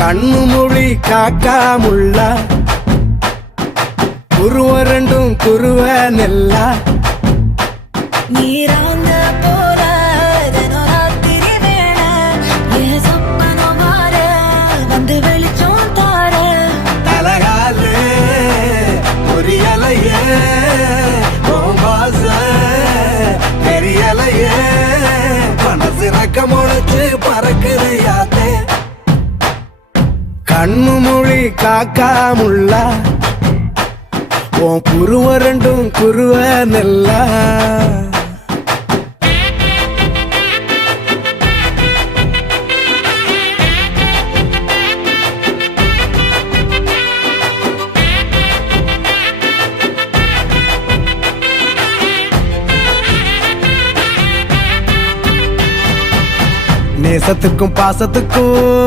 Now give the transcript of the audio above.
கண்ணு மொழி காக்காமுள்ள குருவ ரெண்டும் குருவ நெல்லா நீராங்க போல ராத்திரி வேண என் சொப்பனம் மாற வந்து வெளிச்சம் தார தலகாலே பொரியலையே வாச பெரியலையே மனசு ரக்க முளைச்சு பறக்குது யாத்தே கண்ணு மொழி காக்காமுள்ள உன் குருவ ரெண்டும் குருவ நெல்லா நேசத்துக்கும் பாசத்துக்கும்